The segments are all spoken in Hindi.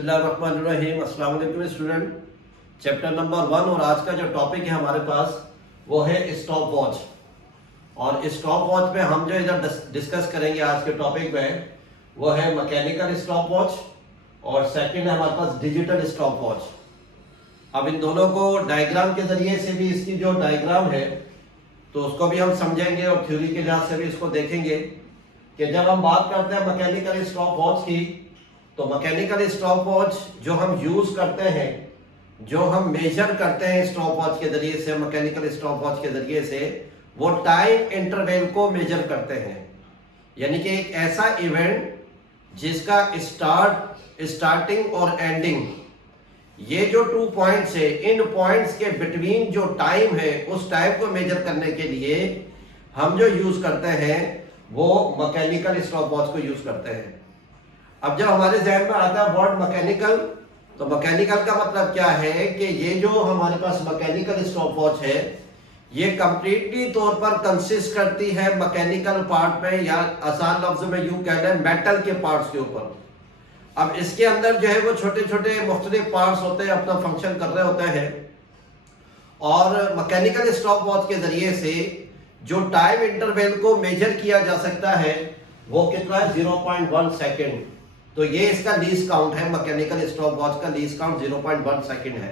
बिस्मिल्लाहिर्रहमानिर्रहीम। अस्सलाम वालेकुम स्टूडेंट। चैप्टर नंबर 1 और आज का जो टॉपिक है हमारे पास वो है स्टॉप वॉच। और स्टॉप वॉच में हम जो इधर डिस्कस करेंगे आज के टॉपिक में वो है मैकेनिकल स्टॉप वॉच और सेकंड है हमारे पास डिजिटल स्टॉप वॉच। अब इन दोनों को डायग्राम के जरिए से भी इसकी जो डायग्राम है तो उसको भी हम समझेंगे और थ्योरी के लिहाज से भी इसको देखेंगे कि जब हम बात करते हैं मैकेनिकल स्टॉप वॉच की तो मैकेनिकल स्टॉप वॉच जो हम यूज करते हैं, जो हम मेजर करते हैं स्टॉप वॉच के जरिए से, मैकेनिकल स्टॉप वॉच के जरिए से वो टाइम इंटरवल को मेजर करते हैं। यानी कि एक ऐसा इवेंट जिसका स्टार्टिंग और एंडिंग, ये जो 2 पॉइंट्स है, इन पॉइंट्स के बिटवीन जो टाइम है उस टाइम को मेजर करने के लिए हम जो यूज करते हैं वो मैकेनिकल स्टॉप वॉच को यूज करते हैं। अब जब हमारे जहन में आता है वर्ड मैकेनिकल, तो मैकेनिकल का मतलब क्या है कि ये जो हमारे पास मैकेनिकल स्टॉप वॉच है ये कंप्लीटली तौर पर कंसिस्ट करती है मैकेनिकल पार्ट में, या आसान लफ्ज में यूं कह लें मेटल के पार्ट्स के ऊपर। अब इसके अंदर जो है वो छोटे छोटे मुख्तलिफ पार्ट्स होते हैं, अपना फंक्शन कर रहे होते हैं। और मैकेनिकल स्टॉप वॉच के जरिए से जो टाइम इंटरवल को मेजर किया जा सकता है वो कितना है, 0.1 सेकेंड। तो ये इसका लीस्ट काउंट है, मैकेनिकल स्टॉप वॉच का लीस्ट काउंट 0.1 सेकेंड है।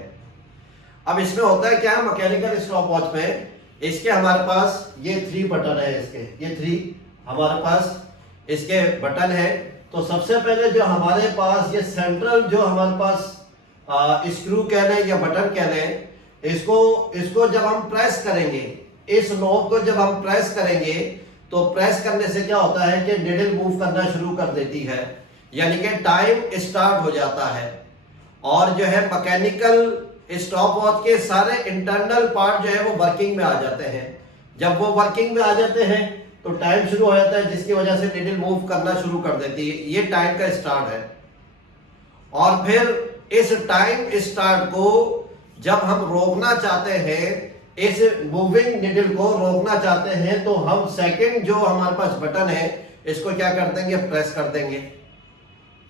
अब इसमें होता है क्या, मैकेनिकल स्टॉप वॉच में इसके हमारे पास ये 3 बटन है, इसके ये 3 हमारे पास इसके बटन है। तो सबसे पहले जो हमारे पास ये सेंट्रल जो हमारे पास स्क्रू कह लें या बटन कह लें, इसको जब हम प्रेस करेंगे, इस नॉब को जब हम प्रेस करेंगे तो प्रेस करने से क्या होता है कि निडल मूव करना शुरू कर देती है, यानी कि टाइम स्टार्ट हो जाता है। और जो है मैकेनिकल स्टॉप वॉच के सारे इंटरनल पार्ट जो है वो वर्किंग में आ जाते हैं। जब वो वर्किंग में आ जाते हैं तो टाइम शुरू हो जाता है, जिसकी वजह से निडल मूव करना शुरू कर देती है। ये टाइम का स्टार्ट है। और फिर इस टाइम स्टार्ट को जब हम रोकना चाहते हैं, इस मूविंग निडल को रोकना चाहते हैं, तो हम सेकंड जो हमारे पास बटन है इसको क्या कर देंगे, प्रेस कर देंगे।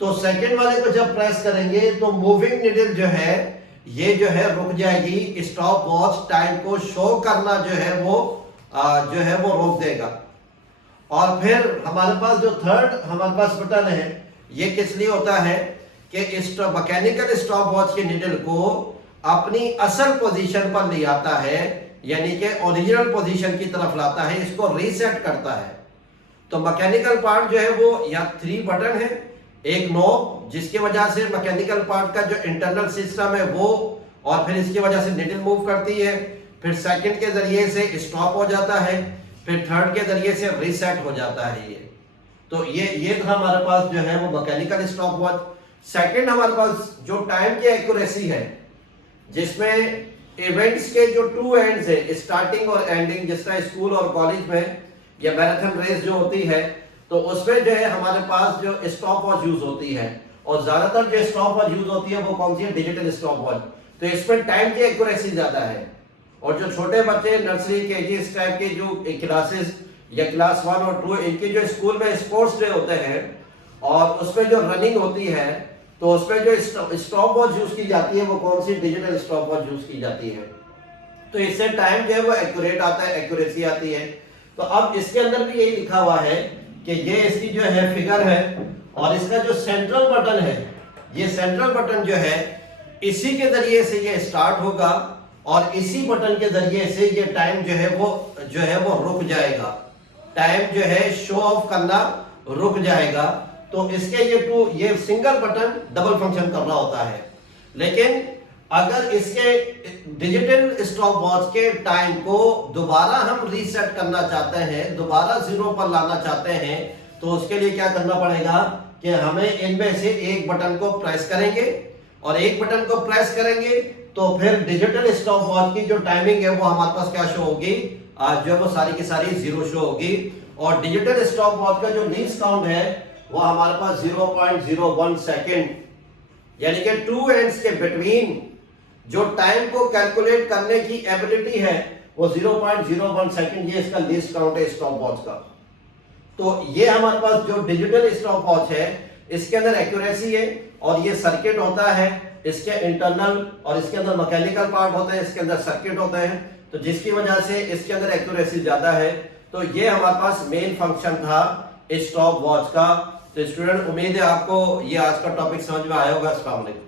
तो सेकंड वाले को जब प्रेस करेंगे तो मूविंग निडल जो है ये जो है रुक जाएगी। स्टॉप वॉच टाइम को शो करना जो है वो रोक देगा। और फिर हमारे पास जो थर्ड हमारे पास बटन है ये किस लिए होता है कि इस मैकेनिकल स्टॉप वॉच के निडल को अपनी असल पोजीशन पर ले आता है, यानी कि ओरिजिनल पोजीशन की तरफ लाता है, इसको रीसेट करता है। तो मैकेनिकल पार्ट जो है वो या 3 बटन है, एक नॉब जिसकी वजह से मैकेनिकल पार्ट का जो इंटरनल सिस्टम है वो, और फिर इसकी वजह से निडल मूव करती है, फिर सेकंड के जरिए से स्टॉप हो जाता है, फिर थर्ड के जरिए से रीसेट हो जाता है। ये तो ये था हमारे पास जो है वो मैकेनिकल स्टॉप वॉच। सेकंड हमारे पास जो टाइम की एक्यूरेसी है, जिसमें इवेंट्स के जो 2 एंड्स है, स्टार्टिंग और एंडिंग, जिस तरह स्कूल और कॉलेज में या मैराथन रेस जो होती है तो उसमें जो है हमारे पास जो स्टॉप वॉच यूज होती है। और ज्यादातर जो स्टॉप वॉच यूज होती है वो कौन सी है, डिजिटल स्टॉप वॉच। तो इसमें टाइम की एक्यूरेसी ज्यादा है। और जो छोटे बच्चे नर्सरी केजी इस टाइप के जो क्लासेस या क्लास 1 और 2, इनके जो स्कूल में स्पोर्ट्स डे होते हैं और उसमें जो रनिंग होती है तो उसमें जो स्टॉप वॉच यूज की जाती है वो कौन सी, डिजिटल स्टॉप वॉच यूज की जाती है। तो इससे टाइम जो है वो एक्यूरेट आता है, एक्यूरेसी आती है। तो अब इसके अंदर भी यही लिखा हुआ है कि ये इसकी जो है फिगर है, और इसका जो सेंट्रल बटन है, ये सेंट्रल बटन जो है इसी के जरिए से ये स्टार्ट होगा और इसी बटन के जरिए से ये टाइम जो है वो रुक जाएगा। टाइम जो है शो ऑफ करना रुक जाएगा। तो इसके ये सिंगल बटन डबल फंक्शन कर रहा होता है। लेकिन अगर इसके डिजिटल स्टॉप वॉच के टाइम को दोबारा हम रीसेट करना चाहते हैं, दोबारा 0 पर लाना चाहते हैं, तो उसके लिए क्या करना पड़ेगा कि हमें इनमें से एक बटन को प्रेस करेंगे, और एक बटन को प्रेस करेंगे तो फिर डिजिटल स्टॉप वॉच की जो टाइमिंग है वो हमारे पास क्या शो होगी, जो है वो सारी की सारी 0 शो होगी। और डिजिटल स्टॉप वॉच का जो लीस्ट काउंट है वो हमारे पास 0.01 सेकेंड, यानी कि 2 एंड्स के बिटवीन जो टाइम को कैलकुलेट करने की एबिलिटी है वो 0.01 सेकेंड, ये इसका लीस्ट काउंट है स्टॉप वॉच का। तो ये हमारे पास जो डिजिटल स्टॉप वॉच है इसके अंदर एक्यूरेसी है और ये सर्किट होता है, इसके इंटरनल और इसके अंदर मैकेनिकल पार्ट होते हैं, इसके अंदर सर्किट होते हैं, तो जिसकी वजह से इसके अंदर एक्यूरेसी ज्यादा है। तो ये हमारे पास मेन फंक्शन था स्टॉप वॉच का। तो स्टूडेंट, उम्मीद है आपको ये आज का टॉपिक समझ में आया होगा। अस्सलाम वालेकुम।